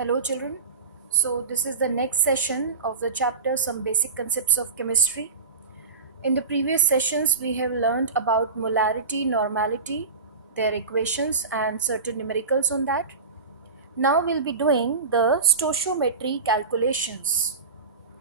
Hello children. So this is the next session of the chapter Some Basic Concepts of Chemistry. In the previous sessions we have learned about molarity, normality, their equations and certain numericals on that. Now we'll be doing the stoichiometry calculations,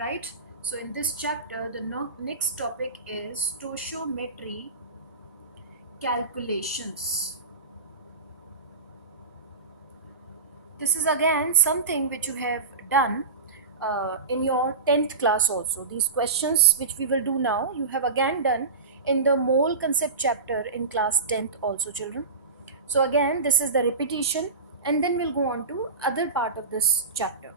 right? So in this chapter the next topic is stoichiometry calculations. This is again something which you have done in your 10th class also. These questions which we will do now, you have again done in the mole concept chapter in class 10th also, children. So again, this is the repetition, and then we'll go on to other part of this chapter.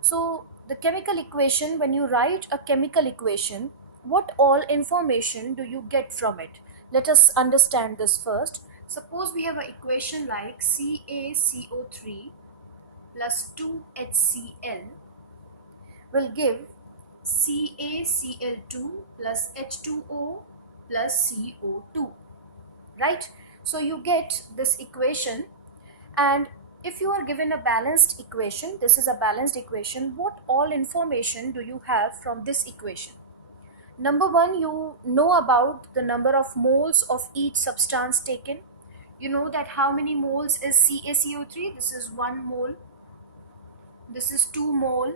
So the chemical equation, when you write a chemical equation, what all information do you get from it? Let us understand this first. Suppose we have an equation like CaCO3 plus 2HCl will give CaCl2 plus H2O plus CO2, right? So you get this equation, and if you are given a balanced equation, this is a balanced equation, what all information do you have from this equation? Number one, you know about the number of moles of each substance taken. You know that how many moles is CaCO3? This is 1 mole, this is 2 mole,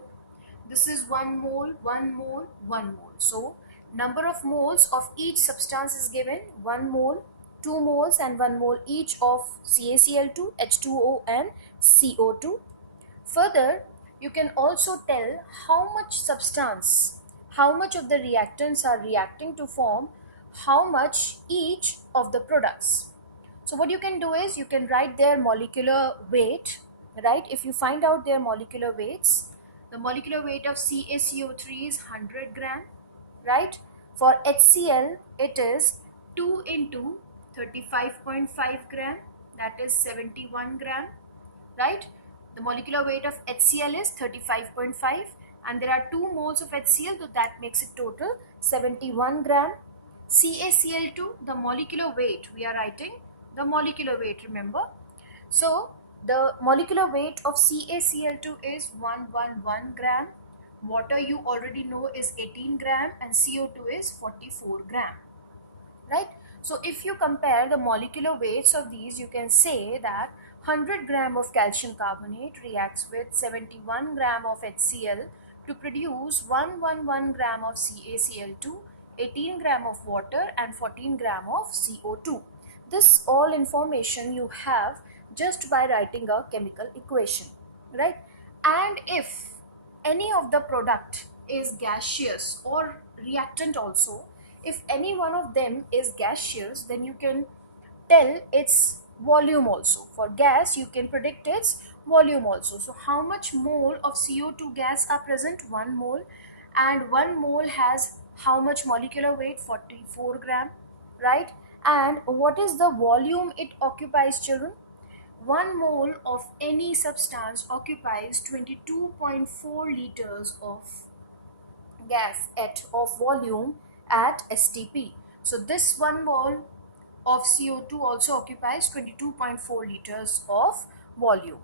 this is 1 mole, 1 mole, 1 mole. So number of moles of each substance is given: 1 mole, 2 moles and 1 mole each of CaCl2, H2O and CO2. Further, you can also tell how much substance, how much of the reactants are reacting to form how much each of the products. So what you can do is you can write their molecular weight, right? If you find out their molecular weights, the molecular weight of CaCO3 is 100 gram, right? For HCl, it is 2 into 35.5 gram, that is 71 gram, right? The molecular weight of HCl is 35.5, and there are 2 moles of HCl, so that makes it total 71 gram. CaCl2, the molecular weight, we are writing the molecular weight, remember. So the molecular weight of CaCl2 is 111 gram. Water you already know is 18 gram and CO2 is 44 gram, right? So if you compare the molecular weights of these, you can say that 100 gram of calcium carbonate reacts with 71 gram of HCl to produce 111 gram of CaCl2, 18 gram of water and 14 gram of CO2. This all information you have just by writing a chemical equation, right? And if any of the product is gaseous or reactant also, if any one of them is gaseous, then you can tell its volume also. For gas you can predict its volume also. So how much mole of CO2 gas are present? 1 mole, and 1 mole has how much molecular weight? 44 gram, right? And what is the volume it occupies, children? 1 mole of any substance occupies 22.4 liters of gas at of volume at STP. So this 1 mole of CO2 also occupies 22.4 liters of volume,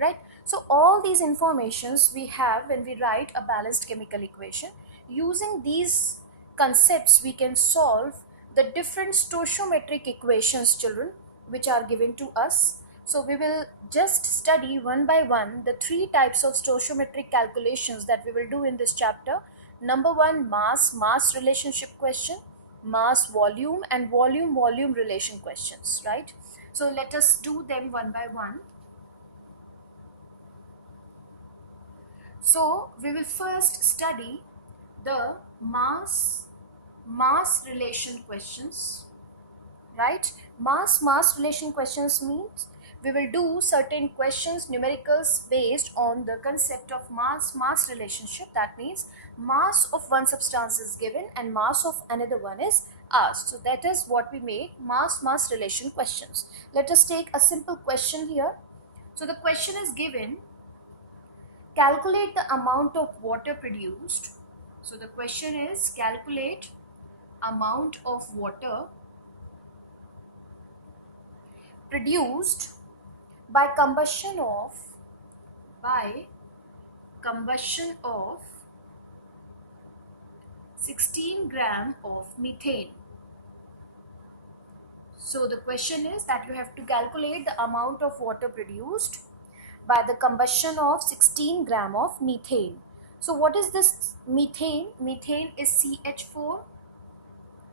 right? So all these informations we have when we write a balanced chemical equation. Using these concepts we can solve the different stoichiometric equations, children, which are given to us. So we will just study one by one the 3 types of stoichiometric calculations that we will do in this chapter. Number 1, mass relationship question, mass volume, and volume volume relation questions, right? So let us do them one by one. So we will first study the mass relation questions, right? Mass relation questions means we will do certain questions, numericals based on the concept of mass relationship. That means mass of one substance is given and mass of another one is asked. So that is what we make mass relation questions. Let us take a simple question here. So the question is given: calculate the amount of water produced. So the question is calculate amount of water produced by combustion of by combustion of 16 gram of methane. So the question is that you have to calculate the amount of water produced by the combustion of 16 gram of methane. So what is this methane? Methane is CH4,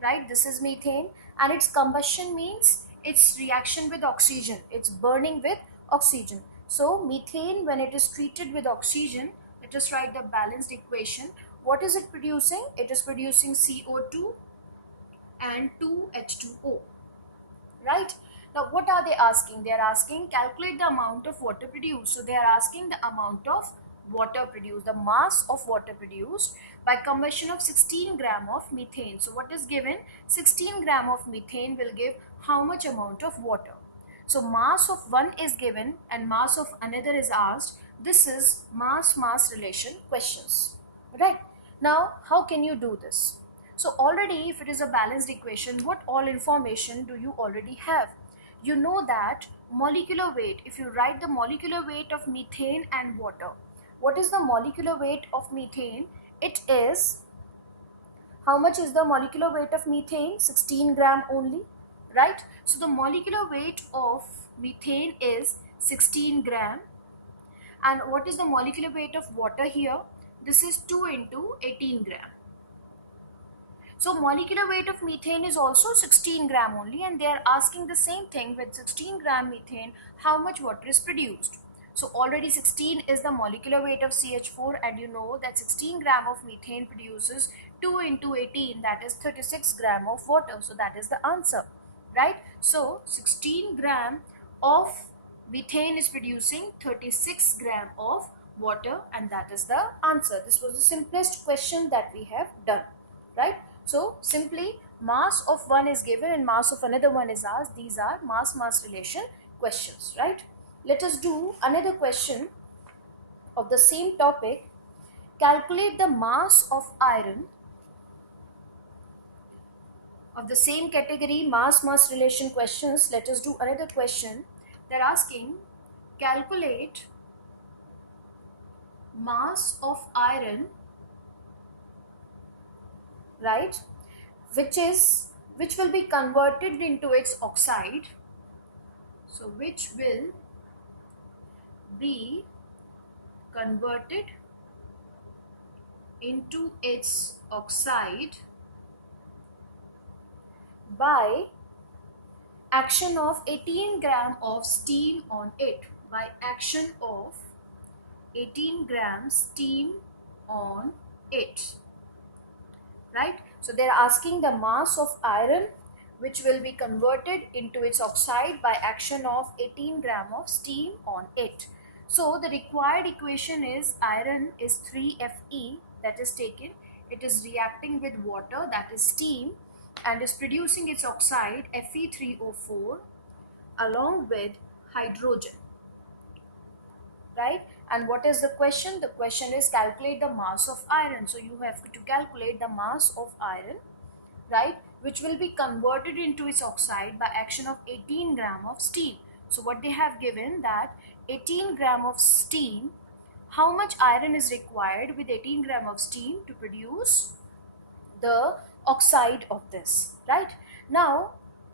right? This is methane, and its combustion means its reaction with oxygen. It's burning with oxygen. So methane, when it is treated with oxygen, let us write the balanced equation. What is it producing? It is producing CO2 and 2H2O, right? Now what are they asking? They are asking calculate the amount of water produced. So they are asking the amount of water produced, the mass of water produced by combustion of 16 gram of methane. So what is given? 16 gram of methane will give how much amount of water? So mass of one is given and mass of another is asked. This is mass relation questions, right? Now how can you do this? So already if it is a balanced equation, what all information do you already have? You know that molecular weight, if you write the molecular weight of methane and water, what is the molecular weight of methane? It is, how much is the molecular weight of methane? 16 gram only, right? So the molecular weight of methane is 16 gram. And what is the molecular weight of water here? This is 2 into 18 gram. So molecular weight of methane is also 16 gram only, and they are asking the same thing with 16 gram methane, how much water is produced. So already 16 is the molecular weight of CH4, and you know that 16 gram of methane produces 2 into 18, that is 36 gram of water. So that is the answer, right? So 16 gram of methane is producing 36 gram of water, and that is the answer. This was the simplest question that we have done, right? So simply mass of one is given and mass of another one is asked. These are mass relation questions, right? Let us do another question of the same topic. Calculate the mass of iron of the same category, mass relation questions. Let us do another question. They're asking calculate mass of iron, right? Which will be converted into its oxide. So which will be converted into its oxide by action of 18 gram of steam on it, by action of 18 gram steam on it, right? So they're asking the mass of iron which will be converted into its oxide by action of 18 gram of steam on it. So the required equation is iron is 3Fe, that is taken. It is reacting with water, that is steam, and is producing its oxide Fe3O4 along with hydrogen, right? And what is the question? The question is calculate the mass of iron. So you have to calculate the mass of iron, right, which will be converted into its oxide by action of 18 gram of steam. So what they have given that 18 gram of steam, how much iron is required with 18 gram of steam to produce the oxide of this, right? Now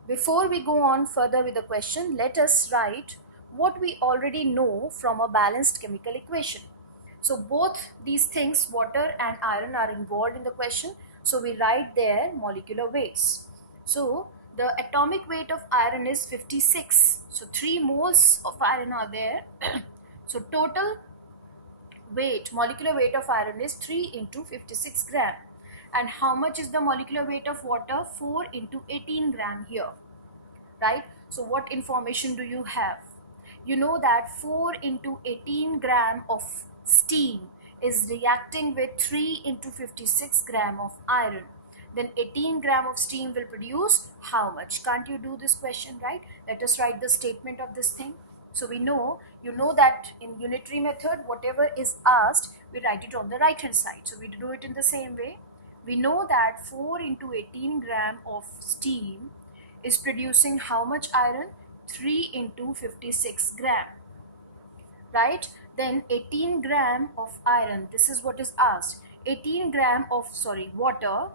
before we go on further with the question, let us write what we already know from a balanced chemical equation. So both these things, water and iron, are involved in the question. So we write their molecular weights. So the atomic weight of iron is 56. So 3 moles of iron are there. So total weight, molecular weight of iron is 3 into 56 gram. And how much is the molecular weight of water? 4 into 18 gram here, right? So what information do you have? You know that 4 into 18 gram of steam is reacting with 3 into 56 gram of iron. Then 18 gram of steam will produce how much? Can't you do this question, right? Let us write the statement of this thing. So we know, you know that in unitary method, whatever is asked, we write it on the right hand side. So we do it in the same way. We know that 4 into 18 gram of steam is producing how much iron? 3 into 56 gram, right? then 18 gram of iron, this is what is asked. 18 gram of water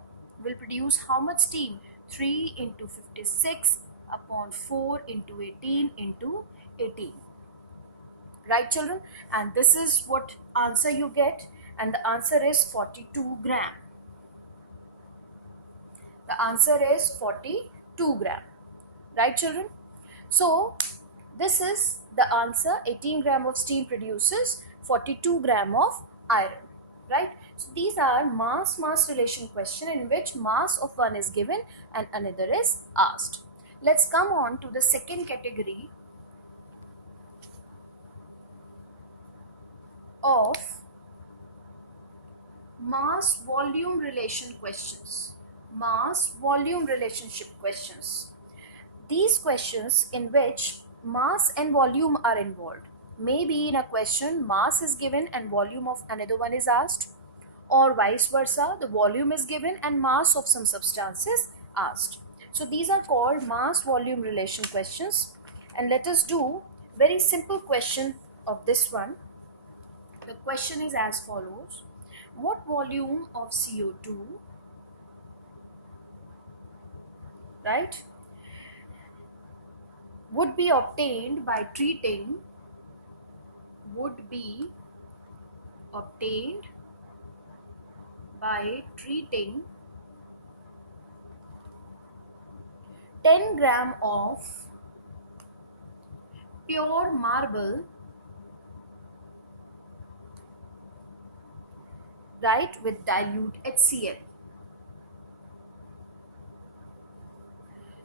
will produce how much steam? 3 into 56 upon 4 into 18 into 18. Right, children? And this is what answer you get, and the answer is 42 gram. The answer is 42 gram. Right, children? So this is the answer. 18 gram of steam produces 42 gram of iron. Right? So these are mass relation question in which mass of one is given and another is asked. Let's come on to the second category of mass volume relation questions. Mass volume relationship questions. These questions in which mass and volume are involved. Maybe in a question mass is given and volume of another one is asked, or vice versa, the volume is given and mass of some substance is asked. So these are called mass volume relation questions. And let us do very simple question of this one. The question is as follows: what volume of CO2, right, would be obtained by treating would be obtained by treating 10 gram of pure marble, right, with dilute HCl.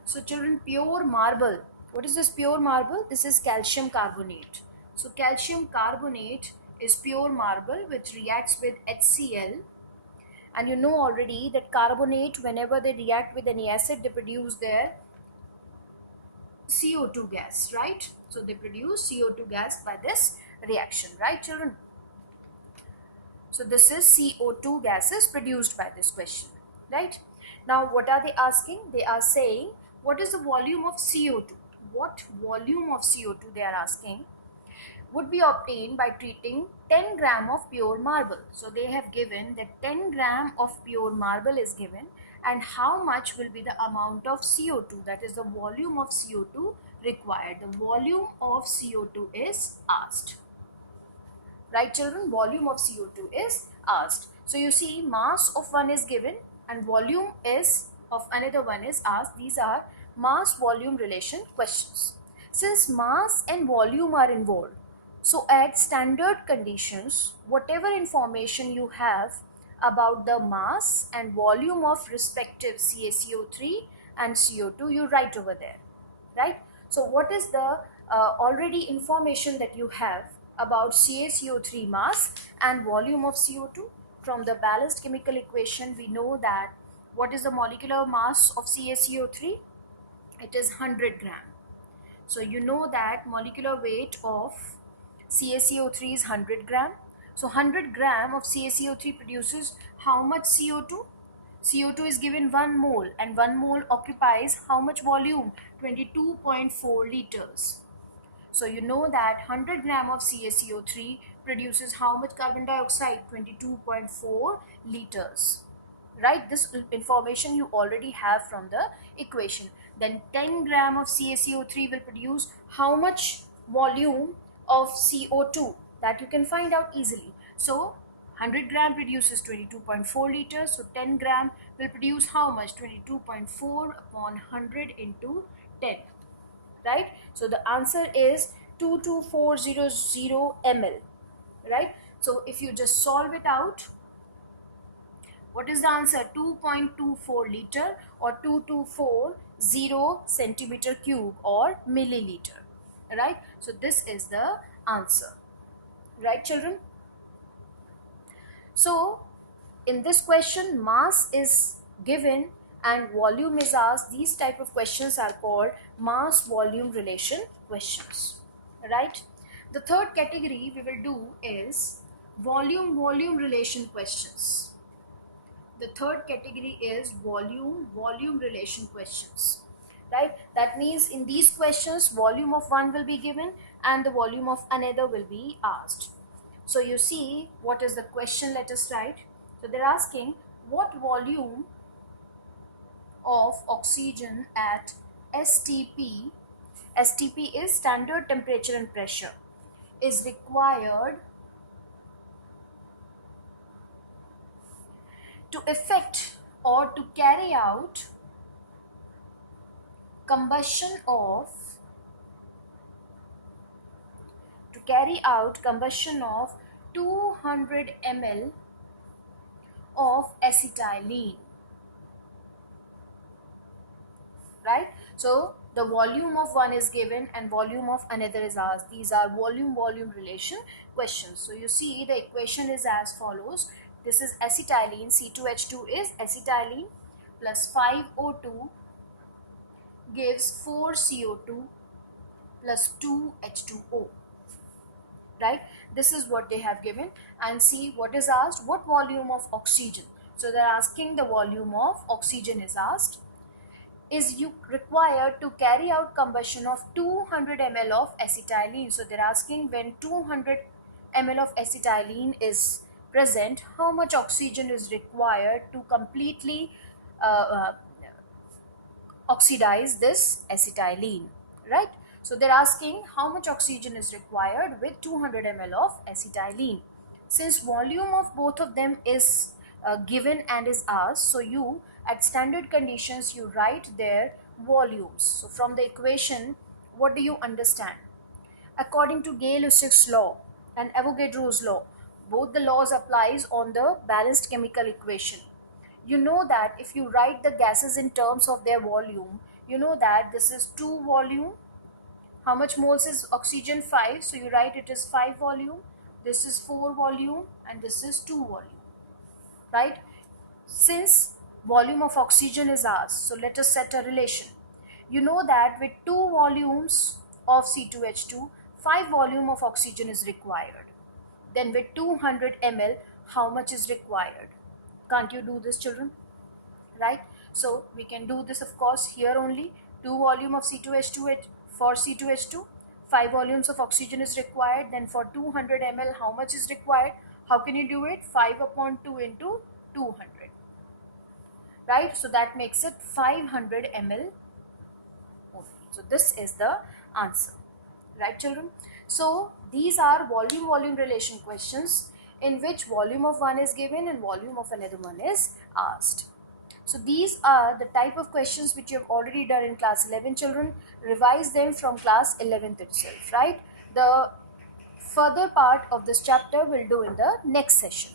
So children, pure marble, what is this pure marble? This is calcium carbonate. So calcium carbonate is pure marble which reacts with HCl, and you know already that carbonate, whenever they react with any acid, they produce their CO2 gas, right? So they produce CO2 gas by this reaction, right, children? So this is CO2 gases produced by this question, right? Now what are they asking? They are saying what is the volume of CO2? What volume of CO2 they are asking would be obtained by treating 10 gram of pure marble. So they have given that 10 gram of pure marble is given, and how much will be the amount of CO2, that is the volume of CO2 required. The volume of CO2 is asked. Right, children? Volume of CO2 is asked. So you see, mass of one is given and volume is of another one is asked. These are mass volume relation questions. Since mass and volume are involved, so at standard conditions, whatever information you have about the mass and volume of respective CaCO3 and CO2, you write over there, right? So what is the already information that you have about CaCO3 mass and volume of CO2? From the balanced chemical equation, we know that what is the molecular mass of CaCO3? It is 100 gram. So you know that molecular weight of CaCO3 is 100 gram. So 100 gram of CaCO3 produces how much CO2? CO2 is given 1 mole, and 1 mole occupies how much volume? 22.4 liters. So you know that 100 gram of CaCO3 produces how much carbon dioxide? 22.4 liters. Right? This information you already have from the equation. Then 10 gram of CaCO3 will produce how much volume of CO2? That you can find out easily. So 100 gram produces 22.4 liters. So 10 gram will produce how much? 22.4 upon 100 into 10. Right? So the answer is 22400 ml. Right? So if you just solve it out, what is the answer? 2.24 liter or 2240 centimeter cube or milliliter. Right? So this is the answer. Right, children? So in this question, mass is given and volume is asked. These type of questions are called mass volume relation questions. Right? The third category we will do is volume relation questions. The third category is volume relation questions, right? That means in these questions volume of one will be given and the volume of another will be asked. So you see what is the question, let us write. So they're asking what volume of oxygen at STP, STP is standard temperature and pressure, is required to effect or to carry out combustion of to carry out combustion of 200 ml of acetylene, right? So the volume of one is given and volume of another is asked. These are volume relation questions. So you see the equation is as follows. This is acetylene, C2H2 is acetylene plus 5O2 gives 4CO2 plus 2H2O, right? This is what they have given. And see what is asked, what volume of oxygen. So they're asking the volume of oxygen is asked, is you required to carry out combustion of 200 ml of acetylene. So they're asking when 200 ml of acetylene is present, how much oxygen is required to completely uh, uh, oxidize this acetylene, right? So they're asking how much oxygen is required with 200 ml of acetylene. Since volume of both of them is given and is asked, so you at standard conditions you write their volumes. So from the equation, what do you understand? According to Gay-Lussac's law and Avogadro's law, both the laws applies on the balanced chemical equation. You know that if you write the gases in terms of their volume, you know that this is 2 volume. How much moles is oxygen? 5. So you write it is 5 volume. This is 4 volume and this is 2 volume, right? Since volume of oxygen is asked, so let us set a relation. You know that with 2 volumes of C2H2, 5 volume of oxygen is required. Then with 200 ml, how much is required? Can't you do this, children? Right? So we can do this, of course, here only. 2 volume of C2H2 for C2H2, 5 volumes of oxygen is required. Then for 200 ml, how much is required? How can you do it? 5 upon 2 into 200, right? So that makes it 500 ml only. So this is the answer, right, children? So these are volume relation questions in which volume of one is given and volume of another one is asked. So these are the type of questions which you have already done in class 11, children. Revise them from class 11th itself, right? The further part of this chapter we'll do in the next session.